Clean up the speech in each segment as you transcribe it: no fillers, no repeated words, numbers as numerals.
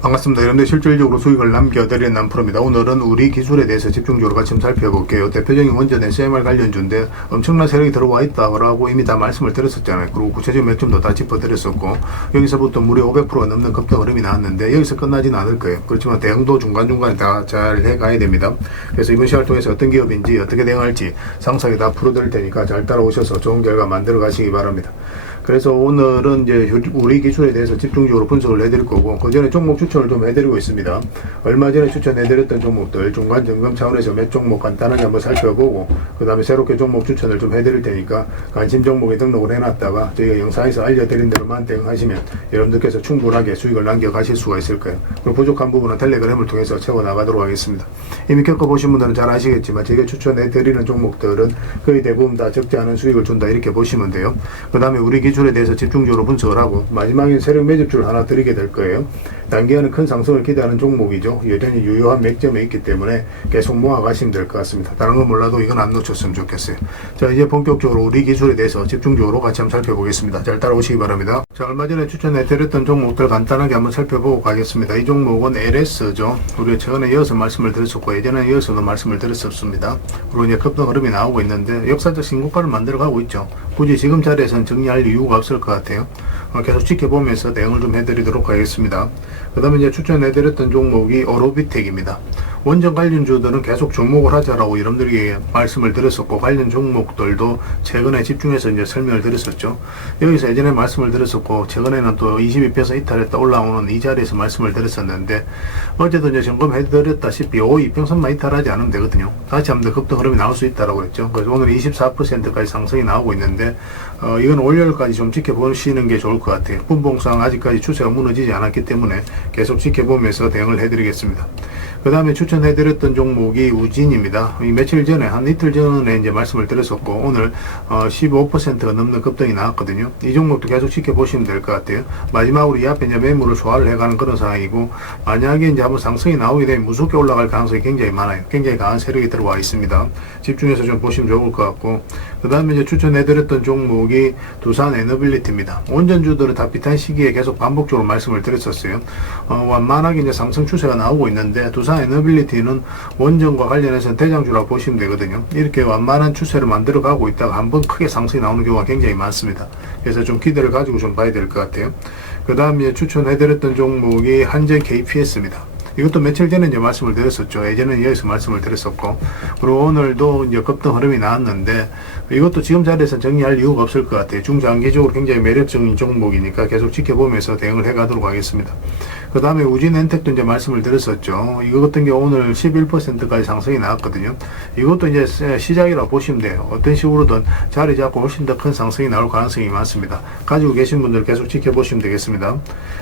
반갑습니다. 여러분들 실질적으로 수익을 남겨드리는 남프로입니다. 오늘은 우리 기술에 대해서 집중적으로 같이 좀 살펴볼게요. 대표적인 원전 SMR 관련주인데 엄청난 세력이 들어와 있다고 이미 다 말씀을 드렸었잖아요. 그리고 구체적인 맥점도 다 짚어드렸었고 여기서부터 무려 500%가 넘는 급등 흐름이 나왔는데 여기서 끝나지는 않을 거예요. 그렇지만 대응도 중간중간에 다 잘 해가야 됩니다. 그래서 이번 시간을 통해서 어떤 기업인지 어떻게 대응할지 상세하게 다 풀어드릴 테니까 잘 따라오셔서 좋은 결과 만들어 가시기 바랍니다. 그래서 오늘은 이제 우리 기술에 대해서 집중적으로 분석을 해드릴 거고, 그 전에 종목 추천을 좀 해드리고 있습니다. 얼마 전에 추천해드렸던 종목들 중간 점검 차원에서 몇 종목 간단하게 한번 살펴보고, 그 다음에 새롭게 종목 추천을 좀 해드릴 테니까 관심 종목에 등록을 해놨다가 저희가 영상에서 알려드린 대로만 대응하시면 여러분들께서 충분하게 수익을 남겨가실 수가 있을 거예요. 그리고 부족한 부분은 텔레그램을 통해서 채워나가도록 하겠습니다. 이미 겪어보신 분들은 잘 아시겠지만 저희가 추천해드리는 종목들은 거의 대부분 다 적지 않은 수익을 준다 이렇게 보시면 돼요. 그 다음에 우리 기술에 대해서 집중적으로 분석을 하고 마지막에 세력 매집주를 하나 드리게 될 거예요. 단기에는 큰 상승을 기대하는 종목이죠. 여전히 유효한 맥점에 있기 때문에 계속 모아가시면 될 것 같습니다. 다른 건 몰라도 이건 안 놓쳤으면 좋겠어요. 자, 이제 본격적으로 우리 기술에 대해서 집중적으로 같이 한번 살펴보겠습니다. 잘 따라오시기 바랍니다. 자, 얼마 전에 추천해드렸던 종목들 간단하게 한번 살펴보고 가겠습니다. 이 종목은 LS죠. 우리가 최근에 이어서 말씀을 드렸었고 예전에 이어서도 말씀을 드렸었습니다. 그리고 이제 급등 흐름이 나오고 있는데 역사적 신고가를 만들어가고 있죠. 굳이 지금 자리에서는 정리할 이유가 없을 것 같아요. 계속 지켜보면서 대응을 좀 해드리도록 하겠습니다. 그 다음에 이제 추천해드렸던 종목이 오로비텍입니다. 원전 관련주들은 계속 주목을 하자라고 여러분들에게 말씀을 드렸었고 관련 종목들도 최근에 집중해서 이제 설명을 드렸었죠. 여기서 예전에 말씀을 드렸었고 최근에는 또 22% 이탈했다 올라오는 이 자리에서 말씀을 드렸었는데 어제도 이제 점검해드렸다시피 2평선만 이탈하지 않으면 되거든요. 다시 한번 더 급등 흐름이 나올 수 있다라고 했죠. 그래서 오늘 24%까지 상승이 나오고 있는데 이건 월요일까지 좀 지켜보시는 게 좋을 것 같아요. 분봉상 아직까지 추세가 무너지지 않았기 때문에 계속 지켜보면서 대응을 해드리겠습니다. 그 다음에 추천해드렸던 종목이 우진입니다. 며칠 전에 한 이틀 전에 이제 말씀을 드렸었고 오늘 15%가 넘는 급등이 나왔거든요. 이 종목도 계속 지켜보시면 될 것 같아요. 마지막으로 이 앞에 이제 매물을 소화를 해가는 그런 상황이고 만약에 이제 한번 상승이 나오게 되면 무섭게 올라갈 가능성이 굉장히 많아요. 굉장히 강한 세력이 들어와 있습니다. 집중해서 좀 보시면 좋을 것 같고 그 다음에 이제 추천해드렸던 종목이 두산 에너빌리티입니다. 원전주들은 다 비슷한 시기에 계속 반복적으로 말씀을 드렸었어요. 완만하게 이제 상승 추세가 나오고 있는데 두산 에너빌리티는 원전과 관련해서 대장주라고 보시면 되거든요. 이렇게 완만한 추세를 만들어 가고 있다가 한번 크게 상승이 나오는 경우가 굉장히 많습니다. 그래서 좀 기대를 가지고 좀 봐야 될 것 같아요. 그 다음에 추천해드렸던 종목이 한전 KPS입니다. 이것도 며칠 전에 이제 말씀을 드렸었죠. 예전에는 여기서 말씀을 드렸었고, 그리고 오늘도 이제 급등 흐름이 나왔는데, 이것도 지금 자리에서 정리할 이유가 없을 것 같아요. 중장기적으로 굉장히 매력적인 종목이니까 계속 지켜보면서 대응을 해 가도록 하겠습니다. 그 다음에 우진엔텍도 이제 말씀을 드렸었죠. 이거 같은 경우 오늘 11%까지 상승이 나왔거든요. 이것도 이제 시작이라고 보시면 돼요. 어떤 식으로든 자리 잡고 훨씬 더 큰 상승이 나올 가능성이 많습니다. 가지고 계신 분들 계속 지켜보시면 되겠습니다.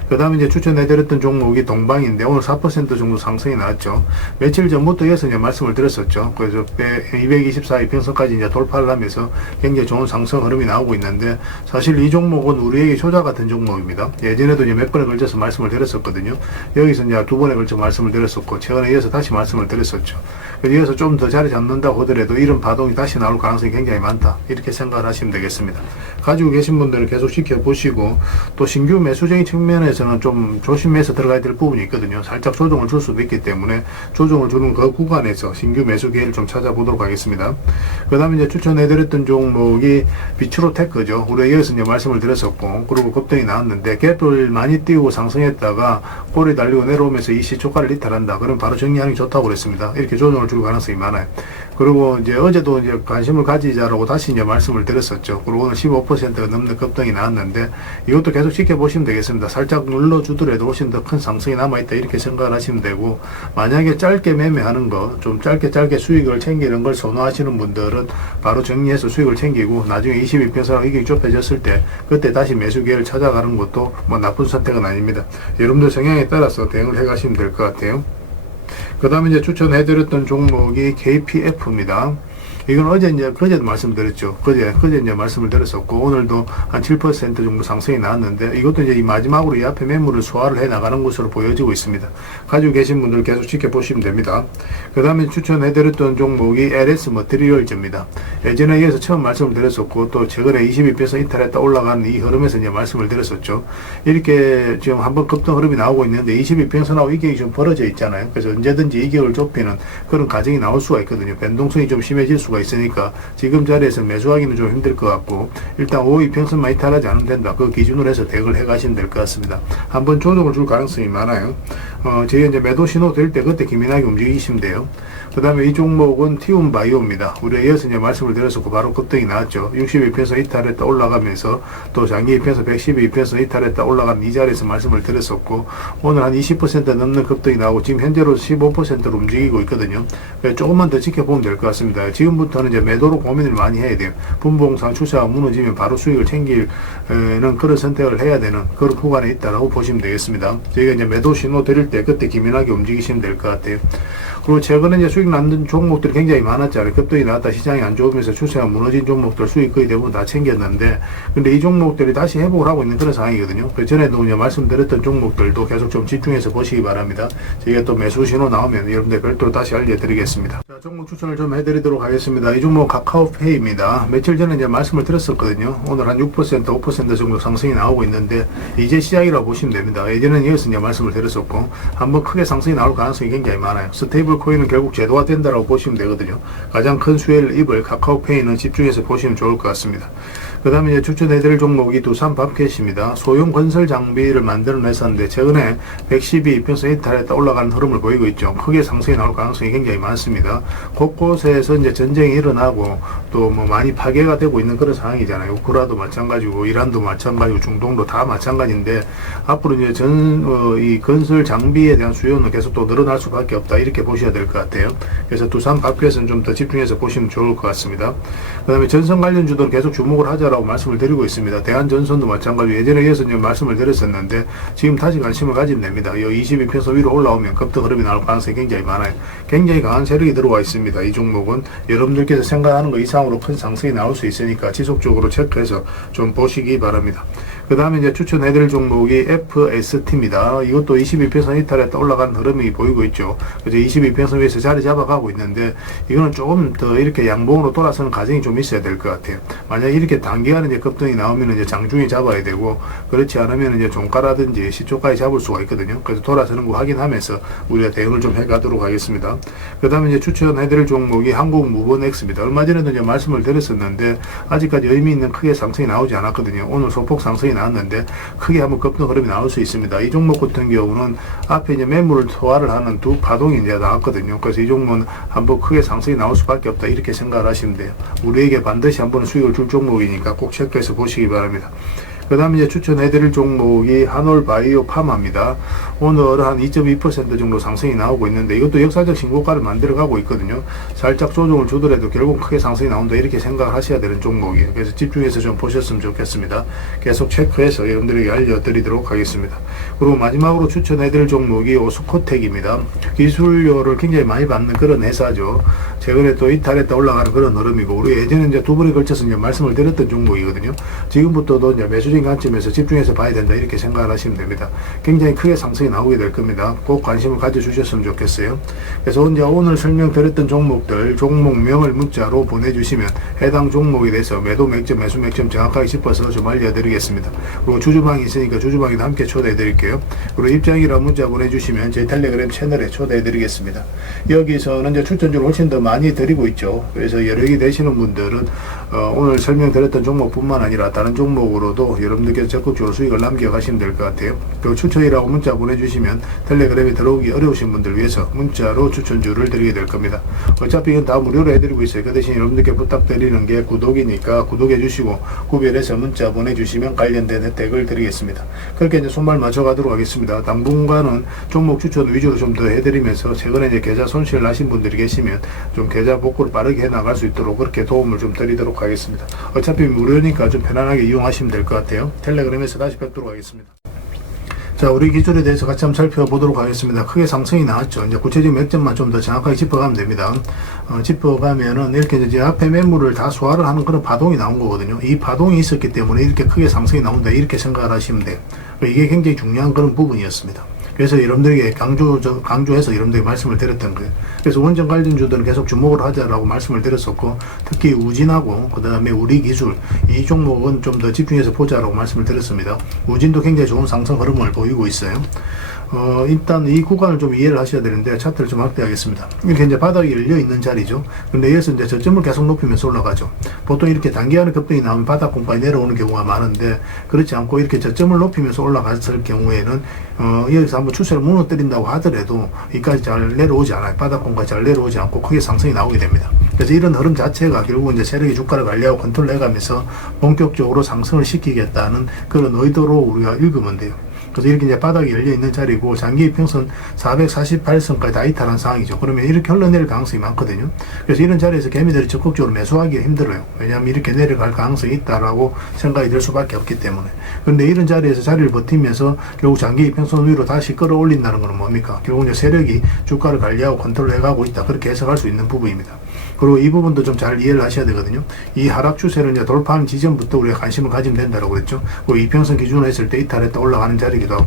그 다음에 이제 추천해드렸던 종목이 동방인데 오늘 4% 정도 상승이 나왔죠. 며칠 전부터 이어서 이제 말씀을 드렸었죠. 그래서 224 이평선까지 이제 돌파를 하면서 굉장히 좋은 상승 흐름이 나오고 있는데 사실 이 종목은 우리에게 효자 같은 종목입니다. 예전에도 이제 몇 번에 걸쳐서 말씀을 드렸었거든요. 여기서 이제 2번에 걸쳐 말씀을 드렸었고 최근에 이어서 다시 말씀을 드렸었죠. 이어서 좀 더 자리 잡는다고 하더라도 이런 파동이 다시 나올 가능성이 굉장히 많다. 이렇게 생각을 하시면 되겠습니다. 가지고 계신 분들은 계속 지켜보시고 또 신규 매수적인 측면에서는 좀 조심해서 들어가야 될 부분이 있거든요. 살짝 조정을 줄 수도 있기 때문에 조정을 주는 그 구간에서 신규 매수 기회를 좀 찾아보도록 하겠습니다. 그 다음에 이제 추천해드렸던 종목이 비추로테크죠. 우리가 여기서 이제 말씀을 드렸었고 그리고 급등이 나왔는데 갭을 많이 띄우고 상승했다가 꼬리 달리고 내려오면서 이 시초가를 이탈한다. 그럼 바로 정리하는 게 좋다고 그랬습니다. 이렇게 조정을 줄 가능성이 많아요. 그리고 이제 어제도 이제 관심을 가지자라고 다시 이제 말씀을 드렸었죠. 그리고 오늘 15%가 넘는 급등이 나왔는데 이것도 계속 지켜보시면 되겠습니다. 살짝 눌러주더라도 훨씬 더 큰 상승이 남아있다 이렇게 생각을 하시면 되고 만약에 짧게 매매하는 거 좀 짧게 수익을 챙기는 걸 선호하시는 분들은 바로 정리해서 수익을 챙기고 나중에 22평선 이익이 좁혀졌을 때 그때 다시 매수 기회를 찾아가는 것도 뭐 나쁜 선택은 아닙니다. 여러분들 성향에 따라서 대응을 해가시면 될 것 같아요. 그 다음에 이제 추천해드렸던 종목이 KPF입니다. 이건 어제 이제 그제도 말씀드렸죠. 그제 이제 말씀을 드렸었고, 오늘도 한 7% 정도 상승이 나왔는데, 이것도 이제 이 마지막으로 이 앞에 매물을 소화를 해 나가는 것으로 보여지고 있습니다. 가지고 계신 분들 계속 지켜보시면 됩니다. 그 다음에 추천해드렸던 종목이 LS 머티리얼즈입니다. 예전에 이어서 처음 말씀을 드렸었고, 또 최근에 22배에서 이탈했다 올라가는 이 흐름에서 이제 말씀을 드렸었죠. 이렇게 지금 한번 급등 흐름이 나오고 있는데, 22평선하고 이격이 좀 벌어져 있잖아요. 그래서 언제든지 이격을 좁히는 그런 과정이 나올 수가 있거든요. 변동성이 좀 심해질 수가 있으니까 지금 자리에서 매수하기는 좀 힘들 것 같고, 일단 5이평선만 이탈하지 않으면 된다. 그 기준으로 해서 대응을 해 가시면 될 것 같습니다. 한번 조정을 줄 가능성이 많아요. 저희가 이제 매도 신호 될 때 그때 기민하게 움직이시면 돼요. 그 다음에 이 종목은 티움 바이오입니다. 우리가 이어서 이제 말씀을 드렸었고, 바로 급등이 나왔죠. 62편에서 이탈했다 올라가면서, 또 장기 2편에서 112편에서 이탈했다 올라간 이 자리에서 말씀을 드렸었고, 오늘 한 20% 넘는 급등이 나오고, 지금 현재로 15%로 움직이고 있거든요. 조금만 더 지켜보면 될 것 같습니다. 지금부터는 이제 매도로 고민을 많이 해야 돼요. 분봉상 추세가 무너지면 바로 수익을 챙기는 그런 선택을 해야 되는 그런 구간에 있다라고 보시면 되겠습니다. 저희가 이제 매도 신호 드릴 때 그때 기민하게 움직이시면 될 것 같아요. 그리고 최근에 이제 수익 나는 종목들이 굉장히 많았잖아요. 급등이 나왔다 시장이 안 좋으면서 추세가 무너진 종목들 수익 거의 대부분 다 챙겼는데, 근데 이 종목들이 다시 회복을 하고 있는 그런 상황이거든요. 그 전에도 이제 말씀드렸던 종목들도 계속 좀 집중해서 보시기 바랍니다. 저희가 또 매수 신호 나오면 여러분들 별도로 다시 알려드리겠습니다. 자, 종목 추천을 좀 해드리도록 하겠습니다. 이 종목 카카오페이입니다. 며칠 전에 이제 말씀을 드렸었거든요. 오늘 한 6%, 5% 정도 상승이 나오고 있는데, 이제 시작이라고 보시면 됩니다. 예전에는 이어서 이제 말씀을 드렸었고, 한번 크게 상승이 나올 가능성이 굉장히 많아요. 스테이블 코인은 결국 제도화 된다라고 보시면 되거든요. 가장 큰 수혜를 입을 카카오페이는 집중해서 보시면 좋을 것 같습니다. 그 다음에 이제 추천해드릴 종목이 두산 밥켓입니다. 소형 건설 장비를 만드는 회사인데, 최근에 112편에서 이탈했다 올라가는 흐름을 보이고 있죠. 크게 상승이 나올 가능성이 굉장히 많습니다. 곳곳에서 이제 전쟁이 일어나고, 또 뭐 많이 파괴가 되고 있는 그런 상황이잖아요. 우크라도 마찬가지고, 이란도 마찬가지고, 중동도 다 마찬가지인데, 앞으로 이제 이 건설 장비에 대한 수요는 계속 또 늘어날 수밖에 없다. 이렇게 보셔야 될 것 같아요. 그래서 두산 밥켓은 좀 더 집중해서 보시면 좋을 것 같습니다. 그 다음에 전선 관련주들은 계속 주목을 하자라고 말씀을 드리고 있습니다. 대한전선도 마찬가지. 예전에 이어서 이제 말씀을 드렸었는데, 지금 다시 관심을 가지면 됩니다. 이 22편서 위로 올라오면 급등 흐름이 나올 가능성이 굉장히 많아요. 굉장히 강한 세력이 들어와 있습니다. 이 종목은 여러분들께서 생각하는 것 이상으로 큰 상승이 나올 수 있으니까 지속적으로 체크해서 좀 보시기 바랍니다. 그 다음에 이제 추천해드릴 종목이 FST입니다. 이것도 22편선 이탈했다 올라가는 흐름이 보이고 있죠. 그래서 22편선 위에서 자리 잡아가고 있는데, 이거는 조금 더 이렇게 양봉으로 돌아서는 과정이 좀 있어야 될 것 같아요. 만약 이렇게 단기간에 이제 급등이 나오면 이제 장중에 잡아야 되고, 그렇지 않으면 이제 종가라든지 시초가에 잡을 수가 있거든요. 그래서 돌아서는 거 확인하면서 우리가 대응을 좀 해가도록 하겠습니다. 그 다음에 이제 추천해드릴 종목이 한국무번X입니다. 얼마 전에도 이제 말씀을 드렸었는데, 아직까지 의미 있는 크게 상승이 나오지 않았거든요. 오늘 소폭 상승이 나왔는데 크게 한번 급등 흐름이 나올 수 있습니다. 이 종목 같은 경우는 앞에 이제 매물을 소화를 하는 두 파동이 이제 나왔거든요. 그래서 이 종목은 한번 크게 상승이 나올 수밖에 없다. 이렇게 생각을 하시면 돼요. 우리에게 반드시 한번 수익을 줄 종목이니까 꼭 체크해서 보시기 바랍니다. 그 다음에 이제 추천해드릴 종목이 한올바이오 파마입니다. 오늘 한 2.2% 정도 상승이 나오고 있는데, 이것도 역사적 신고가를 만들어가고 있거든요. 살짝 조정을 주더라도 결국 크게 상승이 나온다. 이렇게 생각을 하셔야 되는 종목이에요. 그래서 집중해서 좀 보셨으면 좋겠습니다. 계속 체크해서 여러분들에게 알려드리도록 하겠습니다. 그리고 마지막으로 추천해드릴 종목이 오스코텍입니다. 기술료를 굉장히 많이 받는 그런 회사죠. 최근에 또 이탈했다 올라가는 그런 흐름이고, 우리 예전에 이제 두 번에 걸쳐서 이제 말씀을 드렸던 종목이거든요. 지금부터도 이제 매수적인 관점에서 집중해서 봐야 된다. 이렇게 생각을 하시면 됩니다. 굉장히 크게 상승이 나오게 될 겁니다. 꼭 관심을 가져주셨으면 좋겠어요. 그래서 이제 오늘 설명드렸던 종목들, 종목명을 문자로 보내주시면 해당 종목에 대해서 매도 맥점, 매수 맥점 정확하게 짚어서 좀 알려드리겠습니다. 그리고 주주방이 있으니까 주주방에도 함께 초대해드릴게요. 그리고 입장이라 문자 보내주시면 제 텔레그램 채널에 초대해드리겠습니다. 여기서는 이제 추천주를 훨씬 더 많이 드리고 있죠. 그래서 여력이 되시는 분들은 오늘 설명드렸던 종목뿐만 아니라 다른 종목으로도 여러분들께서 적극적으로 수익을 남겨가시면 될 것 같아요. 그 추천이라고 문자 보내주시면 텔레그램에 들어오기 어려우신 분들 위해서 문자로 추천주를 드리게 될 겁니다. 어차피 이건 다 무료로 해드리고 있어요. 그 대신 여러분들께 부탁드리는 게 구독이니까 구독해 주시고 구별해서 문자 보내주시면 관련된 혜택을 드리겠습니다. 그렇게 이제 손발 맞춰가도록 하겠습니다. 당분간은 종목 추천 위주로 좀 더 해드리면서, 최근에 이제 계좌 손실을 하신 분들이 계시면 좀 계좌 복구를 빠르게 해 나갈 수 있도록 그렇게 도움을 좀 드리도록 하겠습니다. 어차피 무료니까 좀 편안하게 이용하시면 될 것 같아요. 텔레그램에서 다시 뵙도록 하겠습니다. 자, 우리 기술에 대해서 같이 한번 살펴보도록 하겠습니다. 크게 상승이 나왔죠. 이제 구체적인 맥점만 좀 더 정확하게 짚어가면 됩니다. 짚어가면은 이렇게 이제 앞에 매물을 다 소화를 하는 그런 파동이 나온 거거든요. 이 파동이 있었기 때문에 이렇게 크게 상승이 나온다. 이렇게 생각을 하시면 돼요. 이게 굉장히 중요한 그런 부분이었습니다. 그래서 여러분들에게 강조해서 여러분들에게 말씀을 드렸던 거예요. 그래서 원전 관련주들은 계속 주목을 하자라고 말씀을 드렸었고, 특히 우진하고 그 다음에 우리 기술 이 종목은 좀 더 집중해서 보자라고 말씀을 드렸습니다. 우진도 굉장히 좋은 상승 흐름을 보이고 있어요. 일단 이 구간을 좀 이해를 하셔야 되는데, 차트를 좀 확대하겠습니다. 이렇게 이제 바닥이 열려 있는 자리죠. 근데 여기서 이제 저점을 계속 높이면서 올라가죠. 보통 이렇게 단기간에 급등이 나오면 바닥 공간이 내려오는 경우가 많은데, 그렇지 않고 이렇게 저점을 높이면서 올라갔을 경우에는 여기서 한번 추세를 무너뜨린다고 하더라도 여기까지 잘 내려오지 않아요. 바닥 공간이 잘 내려오지 않고 크게 상승이 나오게 됩니다. 그래서 이런 흐름 자체가 결국 이제 세력이 주가를 관리하고 컨트롤 해가면서 본격적으로 상승을 시키겠다는 그런 의도로 우리가 읽으면 돼요. 그래서 이렇게 이제 바닥이 열려 있는 자리고, 장기 이평선 448선까지 다 이탈한 상황이죠. 그러면 이렇게 흘러내릴 가능성이 많거든요. 그래서 이런 자리에서 개미들이 적극적으로 매수하기가 힘들어요. 왜냐하면 이렇게 내려갈 가능성이 있다라고 생각이 될 수밖에 없기 때문에. 그런데 이런 자리에서 자리를 버티면서 결국 장기 이평선 위로 다시 끌어올린다는 것은 뭡니까? 결국 이제 세력이 주가를 관리하고 컨트롤 해가고 있다. 그렇게 해석할 수 있는 부분입니다. 그리고 이 부분도 좀 잘 이해를 하셔야 되거든요. 이 하락 추세를 이제 돌파하는 지점부터 우리가 관심을 가지면 된다고 그랬죠. 그 이평선 기준으로 했을 때 이탈했다 올라가는 자리기도 하고,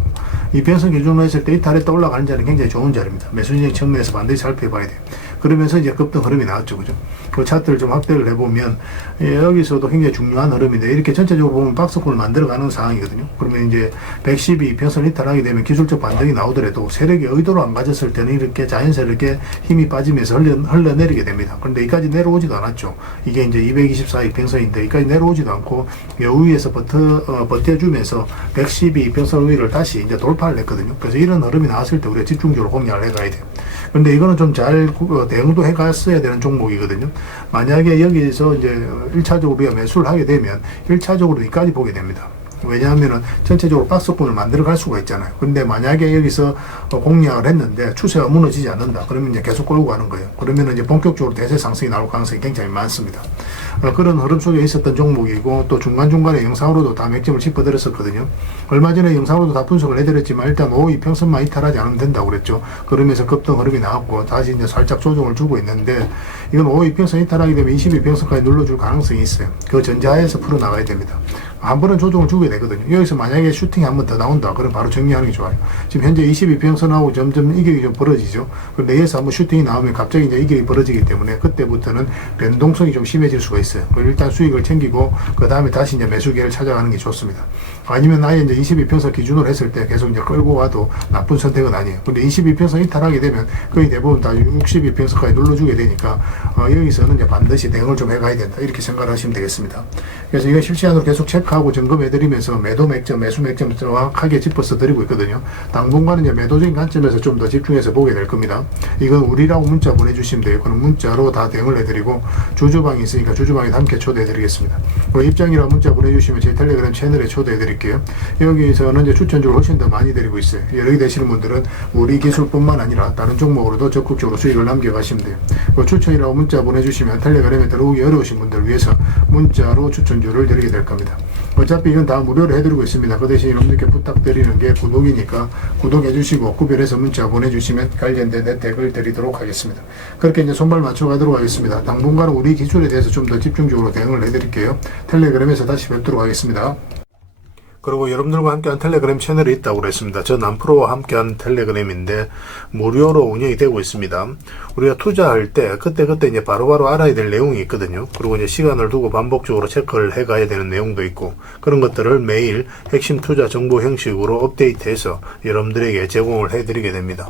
이평선 기준으로 했을 때 이탈했다 올라가는 자리는 굉장히 좋은 자리입니다. 매수진의 측면에서 반드시 살펴봐야 돼요. 그러면서 이제 급등 흐름이 나왔죠. 그죠? 그 차트를 좀 확대를 해보면, 여기서도 굉장히 중요한 흐름인데, 이렇게 전체적으로 보면 박스권을 만들어가는 상황이거든요. 그러면 이제 112 이평선 이탈하게 되면 기술적 반등이 나오더라도 세력이 의도로 안 가졌을 때는 이렇게 자연스럽게 힘이 빠지면서 흘러내리게 됩니다. 그런데 여기까지 내려오지도 않았죠. 이게 이제 224 이평선인데 여기까지 내려오지도 않고 여 위에서 버텨주면서 112 이평선 위를 다시 이제 돌파를 했거든요. 그래서 이런 흐름이 나왔을 때 우리가 집중적으로 공략을 해가야 돼요. 근데 이거는 좀 잘 대응도 해갔어야 되는 종목이거든요. 만약에 여기서 이제 1차적으로 우리가 매수를 하게 되면 1차적으로 여기까지 보게 됩니다. 왜냐하면은 전체적으로 박스권을 만들어 갈 수가 있잖아요. 근데 만약에 여기서 공략을 했는데 추세가 무너지지 않는다. 그러면 이제 계속 끌고 가는 거예요. 그러면 이제 본격적으로 대세 상승이 나올 가능성이 굉장히 많습니다. 그런 흐름 속에 있었던 종목이고, 또 중간중간에 영상으로도 다 맥점을 짚어드렸었거든요. 얼마 전에 영상으로도 다 분석을 해드렸지만, 일단 5 이평선만 이탈하지 않으면 된다고 그랬죠. 그러면서 급등 흐름이 나왔고, 다시 이제 살짝 조정을 주고 있는데, 이건 5 이평선 이탈하게 되면 22평선까지 눌러줄 가능성이 있어요. 그 전자에서 풀어나가야 됩니다. 한 번은 조정을 주게 되거든요. 여기서 만약에 슈팅이 한 번 더 나온다. 그럼 바로 정리하는 게 좋아요. 지금 현재 22평선하고 점점 이격이 좀 벌어지죠. 그런데 여기서 한번 슈팅이 나오면 갑자기 이제 이격이 벌어지기 때문에 그때부터는 변동성이 좀 심해질 수가 있어요. 일단 수익을 챙기고 그 다음에 다시 이제 매수 기회를 찾아가는 게 좋습니다. 아니면 아예 이제 22평선 기준으로 했을 때 계속 이제 끌고 와도 나쁜 선택은 아니에요. 근데 22평선 이탈하게 되면 거의 대부분 다 62평선까지 눌러주게 되니까 여기서는 이제 반드시 대응을 좀 해가야 된다. 이렇게 생각을 하시면 되겠습니다. 그래서 이거 실시간으로 계속 체크하고 점검해드리면서 매도 맥점, 매수 맥점 정확하게 짚어서 드리고 있거든요. 당분간은 이제 매도적인 관점에서 좀 더 집중해서 보게 될 겁니다. 이건 우리라고 문자 보내주시면 돼요. 그럼 문자로 다 대응을 해드리고, 주주방이 있으니까 주주방에 함께 초대해드리겠습니다. 입장이라고 문자 보내주시면 제 텔레그램 채널에 초대해드릴게요. 여기서는 이제 추천주를 훨씬 더 많이 드리고 있어요. 여러 개 되시는 분들은 우리 기술뿐만 아니라 다른 종목으로도 적극적으로 수익을 남겨가시면 돼요. 추천이라고 문자 보내주시면 텔레그램에 들어오기 어려우신 분들 위해서 문자로 추천주를 드리게 될 겁니다. 어차피 이건 다 무료로 해드리고 있습니다. 그 대신 여러분들께 부탁드리는 게 구독이니까 구독해주시고 구별해서 문자 보내주시면 관련된 혜택을 드리도록 하겠습니다. 그렇게 이제 손발 맞춰가도록 하겠습니다. 당분간은 우리 기술에 대해서 좀 더 집중적으로 대응을 해드릴게요. 텔레그램에서 다시 뵙도록 하겠습니다. 그리고 여러분들과 함께한 텔레그램 채널이 있다고 그랬습니다. 저 남프로와 함께한 텔레그램인데 무료로 운영이 되고 있습니다. 우리가 투자할 때 그때 이제 바로바로 알아야 될 내용이 있거든요. 그리고 이제 시간을 두고 반복적으로 체크를 해가야 되는 내용도 있고, 그런 것들을 매일 핵심 투자 정보 형식으로 업데이트해서 여러분들에게 제공을 해드리게 됩니다.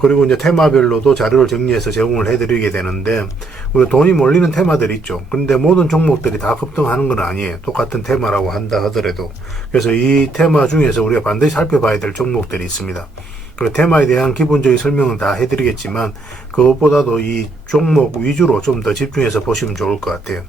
그리고 이제 테마별로도 자료를 정리해서 제공을 해드리게 되는데, 우리가 돈이 몰리는 테마들이 있죠. 그런데 모든 종목들이 다 급등하는 건 아니에요. 똑같은 테마라고 한다 하더라도. 그래서 이 테마 중에서 우리가 반드시 살펴봐야 될 종목들이 있습니다. 그 테마에 대한 기본적인 설명은 다 해드리겠지만, 그것보다도 이 종목 위주로 좀 더 집중해서 보시면 좋을 것 같아요.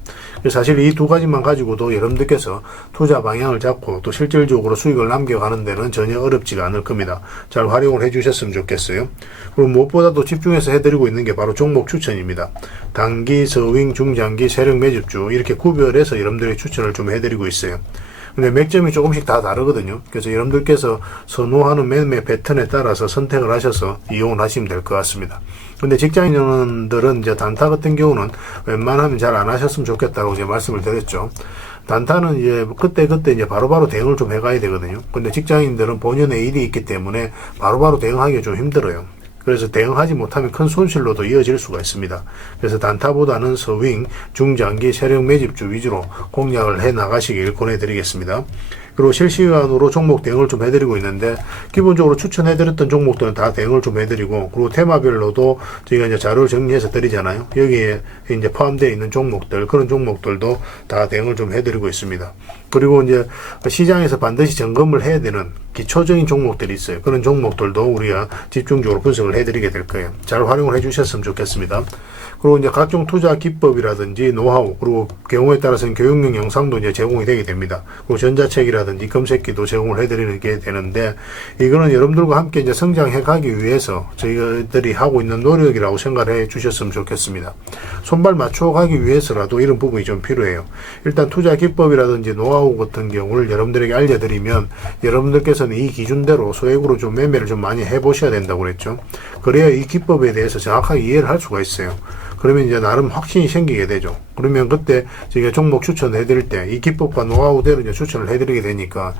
사실 이 두 가지만 가지고도 여러분들께서 투자 방향을 잡고 또 실질적으로 수익을 남겨가는 데는 전혀 어렵지가 않을 겁니다. 잘 활용을 해주셨으면 좋겠어요. 그리고 무엇보다도 집중해서 해드리고 있는 게 바로 종목 추천입니다. 단기, 서윙, 중장기, 세력 매집주 이렇게 구별해서 여러분들의 추천을 좀 해드리고 있어요. 근데 맥점이 조금씩 다 다르거든요. 그래서 여러분들께서 선호하는 매매 패턴에 따라서 선택을 하셔서 이용을 하시면 될 것 같습니다. 근데 직장인들은 이제 단타 같은 경우는 웬만하면 잘 안 하셨으면 좋겠다고 이제 말씀을 드렸죠. 단타는 이제 그때 이제 바로바로 대응을 좀 해가야 되거든요. 근데 직장인들은 본연의 일이 있기 때문에 바로바로 대응하기가 좀 힘들어요. 그래서 대응하지 못하면 큰 손실로도 이어질 수가 있습니다. 그래서 단타보다는 서윙, 중장기, 세력 매집주 위주로 공략을 해 나가시길 권해드리겠습니다. 그리고 실시간으로 종목 대응을 좀 해드리고 있는데, 기본적으로 추천해드렸던 종목들은 다 대응을 좀 해드리고, 그리고 테마별로도 저희가 이제 자료를 정리해서 드리잖아요. 여기에 이제 포함되어 있는 종목들, 그런 종목들도 다 대응을 좀 해드리고 있습니다. 그리고 이제 시장에서 반드시 점검을 해야 되는 기초적인 종목들이 있어요. 그런 종목들도 우리가 집중적으로 분석을 해드리게 될 거예요. 잘 활용을 해주셨으면 좋겠습니다. 그리고 이제 각종 투자 기법이라든지 노하우, 그리고 경우에 따라서는 교육용 영상도 이제 제공이 되게 됩니다. 그리고 전자책이라든지 검색기도 제공을 해드리는 게 되는데, 이거는 여러분들과 함께 이제 성장해 가기 위해서 저희들이 하고 있는 노력이라고 생각해 주셨으면 좋겠습니다. 손발 맞춰 가기 위해서라도 이런 부분이 좀 필요해요. 일단 투자 기법이라든지 노하우 같은 경우를 여러분들에게 알려드리면, 여러분들께서는 이 기준대로 소액으로 좀 매매를 좀 많이 해보셔야 된다고 그랬죠. 그래야 이 기법에 대해서 정확하게 이해를 할 수가 있어요. 그러면 이제 나름 확신이 생기게 되죠. 그러면 그때 저희가 종목 추천해 드릴 때 이 기법과 노하우대로 이제 추천을 해 드리게 되니까,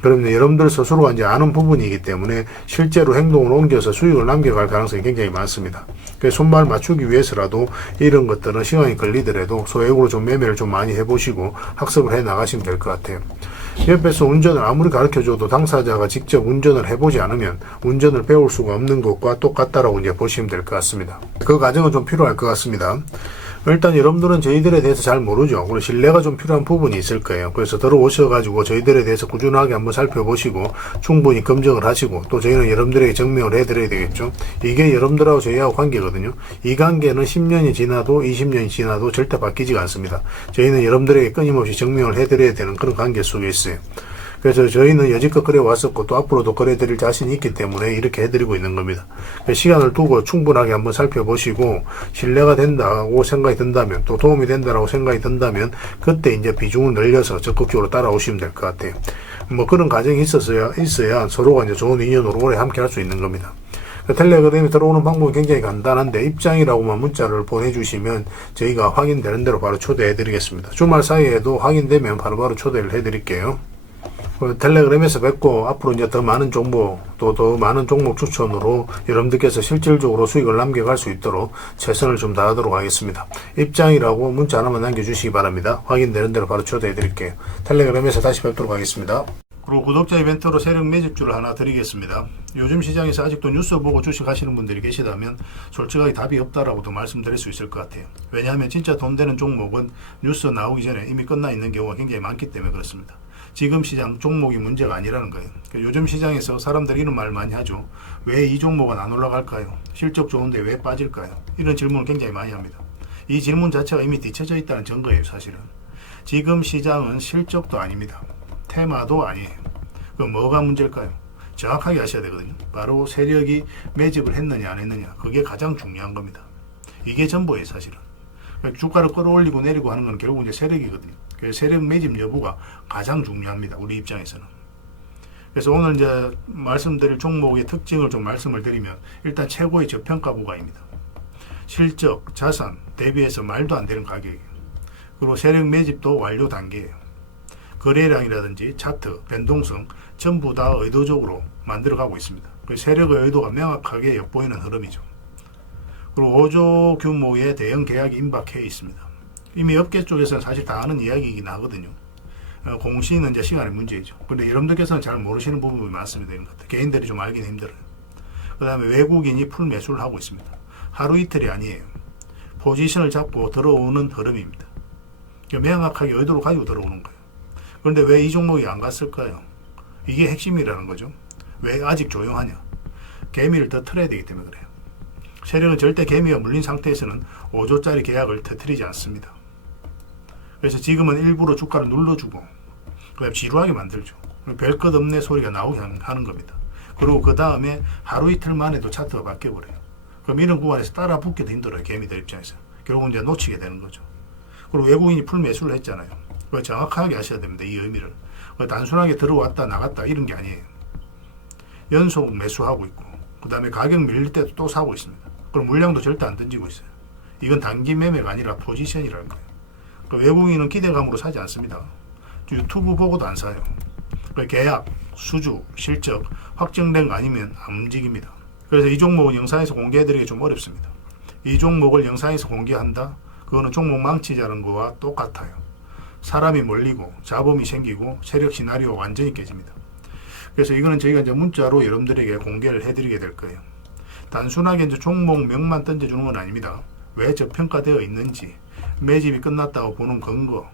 그러면 여러분들 스스로가 이제 아는 부분이기 때문에 실제로 행동을 옮겨서 수익을 남겨갈 가능성이 굉장히 많습니다. 그래서 손발 맞추기 위해서라도 이런 것들은 시간이 걸리더라도 소액으로 좀 매매를 좀 많이 해보시고 학습을 해 나가시면 될 것 같아요. 옆에서 운전을 아무리 가르쳐줘도 당사자가 직접 운전을 해보지 않으면 운전을 배울 수가 없는 것과 똑같다라고 이제 보시면 될 것 같습니다. 그 과정은 좀 필요할 것 같습니다. 일단 여러분들은 저희들에 대해서 잘 모르죠. 그리고 신뢰가 좀 필요한 부분이 있을 거예요. 그래서 들어오셔가지고 저희들에 대해서 꾸준하게 한번 살펴보시고 충분히 검증을 하시고, 또 저희는 여러분들에게 증명을 해드려야 되겠죠. 이게 여러분들하고 저희하고 관계거든요. 이 관계는 10년이 지나도 20년이 지나도 절대 바뀌지가 않습니다. 저희는 여러분들에게 끊임없이 증명을 해드려야 되는 그런 관계 속에 있어요. 그래서 저희는 여지껏 그래 왔었고 또 앞으로도 그래 드릴 자신이 있기 때문에 이렇게 해드리고 있는 겁니다. 시간을 두고 충분하게 한번 살펴보시고 신뢰가 된다고 생각이 든다면, 또 도움이 된다고 생각이 든다면 그때 이제 비중을 늘려서 적극적으로 따라오시면 될 것 같아요. 뭐 그런 과정이 있어야 서로가 이제 좋은 인연으로 오래 함께 할 수 있는 겁니다. 텔레그램에 들어오는 방법은 굉장히 간단한데, 입장이라고만 문자를 보내주시면 저희가 확인되는 대로 바로 초대해 드리겠습니다. 주말 사이에도 확인되면 바로바로 초대를 해 드릴게요. 텔레그램에서 뵙고, 앞으로 이제 더 많은 정보, 또 더 많은 종목 추천으로 여러분들께서 실질적으로 수익을 남겨갈 수 있도록 최선을 좀 다하도록 하겠습니다. 입장이라고 문자 하나만 남겨주시기 바랍니다. 확인되는 대로 바로 초대해 드릴게요. 텔레그램에서 다시 뵙도록 하겠습니다. 그리고 구독자 이벤트로 세력 매집주를 하나 드리겠습니다. 요즘 시장에서 아직도 뉴스 보고 주식하시는 분들이 계시다면 솔직하게 답이 없다라고도 말씀드릴 수 있을 것 같아요. 왜냐하면 진짜 돈 되는 종목은 뉴스 나오기 전에 이미 끝나 있는 경우가 굉장히 많기 때문에 그렇습니다. 지금 시장 종목이 문제가 아니라는 거예요. 요즘 시장에서 사람들이 이런 말을 많이 하죠. 왜 이 종목은 안 올라갈까요? 실적 좋은데 왜 빠질까요? 이런 질문을 굉장히 많이 합니다. 이 질문 자체가 이미 뒤쳐져 있다는 증거예요, 사실은. 지금 시장은 실적도 아닙니다. 테마도 아니에요. 그럼 뭐가 문제일까요? 정확하게 아셔야 되거든요. 바로 세력이 매집을 했느냐 안 했느냐, 그게 가장 중요한 겁니다. 이게 전부예요, 사실은. 주가를 끌어올리고 내리고 하는 건 결국 이제 세력이거든요. 그래서 세력 매집 여부가 가장 중요합니다, 우리 입장에서는. 그래서 오늘 이제 말씀드릴 종목의 특징을 좀 말씀을 드리면, 일단 최고의 저평가 구간입니다. 실적, 자산 대비해서 말도 안 되는 가격이에요. 그리고 세력 매집도 완료 단계예요. 거래량이라든지 차트, 변동성 전부 다 의도적으로 만들어가고 있습니다. 그래서 세력의 의도가 명확하게 엿보이는 흐름이죠. 그리고 5조 규모의 대형 계약이 임박해 있습니다. 이미 업계 쪽에서는 사실 다 아는 이야기이긴 하거든요. 공시는 이제 시간의 문제이죠. 그런데 여러분들께서는 잘 모르시는 부분이 많습니다. 이런 것들. 개인들이 좀 알긴 힘들어요. 그 다음에 외국인이 풀 매수를 하고 있습니다. 하루 이틀이 아니에요. 포지션을 잡고 들어오는 흐름입니다. 명확하게 의도를 가지고 들어오는 거예요. 그런데 왜 이 종목이 안 갔을까요? 이게 핵심이라는 거죠. 왜 아직 조용하냐? 개미를 더 틀어야 되기 때문에 그래요. 세력은 절대 개미가 물린 상태에서는 5조짜리 계약을 터뜨리지 않습니다. 그래서 지금은 일부러 주가를 눌러주고 그다음에 지루하게 만들죠. 별 것 없네 소리가 나오게 하는 겁니다. 그리고 그 다음에 하루 이틀 만에도 차트가 바뀌어버려요. 그럼 이런 구간에서 따라 붙기도 힘들어요, 개미들 입장에서. 결국은 이제 놓치게 되는 거죠. 그리고 외국인이 풀 매수를 했잖아요. 그걸 정확하게 아셔야 됩니다, 이 의미를. 단순하게 들어왔다 나갔다 이런 게 아니에요. 연속 매수하고 있고 그 다음에 가격 밀릴 때도 또 사고 있습니다. 그럼 물량도 절대 안 던지고 있어요. 이건 단기 매매가 아니라 포지션이라는 거예요. 외국인은 기대감으로 사지 않습니다. 유튜브 보고도 안 사요. 계약, 수주, 실적 확정된 거 아니면 안 움직입니다. 그래서 이 종목은 영상에서 공개해드리기 좀 어렵습니다. 이 종목을 영상에서 공개한다? 그거는 종목 망치자는 거와 똑같아요. 사람이 몰리고 잡음이 생기고 세력 시나리오가 완전히 깨집니다. 그래서 이거는 저희가 이제 문자로 여러분들에게 공개를 해드리게 될 거예요. 단순하게 이제 종목명만 던져주는 건 아닙니다. 왜 저평가되어 있는지, 매집이 끝났다고 보는 근거,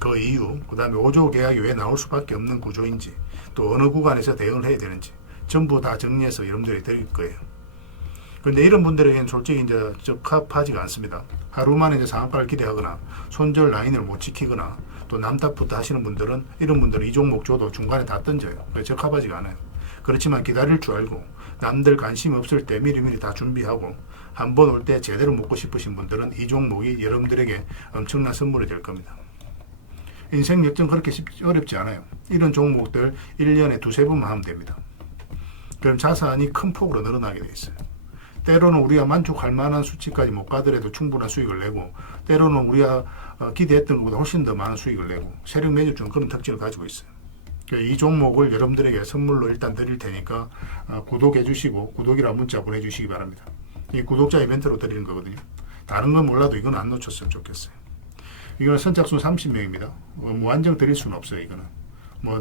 그 이유, 그 다음에 5조 계약이 왜 나올 수밖에 없는 구조인지, 또 어느 구간에서 대응을 해야 되는지 전부 다 정리해서 여러분들이 드릴 거예요. 그런데 이런 분들에게는 솔직히 이제 적합하지가 않습니다. 하루 만에 이제 상한가를 기대하거나 손절 라인을 못 지키거나 또 남탓부터 하시는 분들은 이런 분들은 이 종목 줘도 중간에 다 던져요. 적합하지가 않아요. 그렇지만 기다릴 줄 알고 남들 관심 없을 때 미리미리 다 준비하고 한 번 올 때 제대로 먹고 싶으신 분들은 이 종목이 여러분들에게 엄청난 선물이 될 겁니다. 인생 역전 그렇게 어렵지 않아요. 이런 종목들 1년에 두세 번만 하면 됩니다. 그럼 자산이 큰 폭으로 늘어나게 돼 있어요. 때로는 우리가 만족할 만한 수치까지 못 가더라도 충분한 수익을 내고, 때로는 우리가 기대했던 것보다 훨씬 더 많은 수익을 내고, 세력 매집주는 그런 특징을 가지고 있어요. 이 종목을 여러분들에게 선물로 일단 드릴 테니까 구독해 주시고 구독이라 문자 보내주시기 바랍니다. 이 구독자 이벤트로 드리는 거거든요. 다른 건 몰라도 이건 안 놓쳤으면 좋겠어요. 이거는 선착순 30명입니다. 무한정 드릴 수는 없어요. 이거는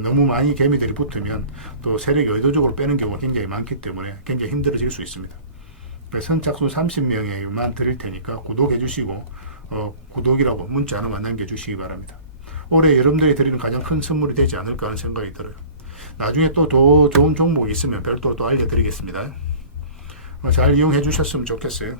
너무 많이 개미들이 붙으면 또 세력이 의도적으로 빼는 경우가 굉장히 많기 때문에 굉장히 힘들어질 수 있습니다. 선착순 30명에만 드릴 테니까 구독해 주시고 구독이라고 문자 하나만 남겨주시기 바랍니다. 올해 여러분들이 드리는 가장 큰 선물이 되지 않을까 하는 생각이 들어요. 나중에 또 더 좋은 종목이 있으면 별도로 또 알려드리겠습니다. 잘 이용해 주셨으면 좋겠어요.